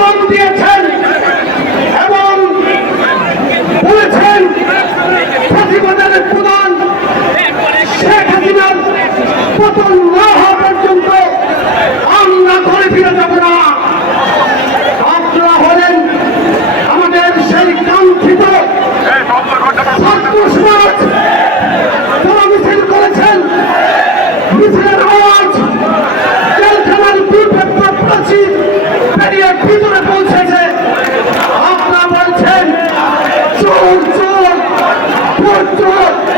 মত দিয়েছেন এবং বলেছেন প্রতিবাদের প্রধান শেখ হাসিনার পতন না মাত্র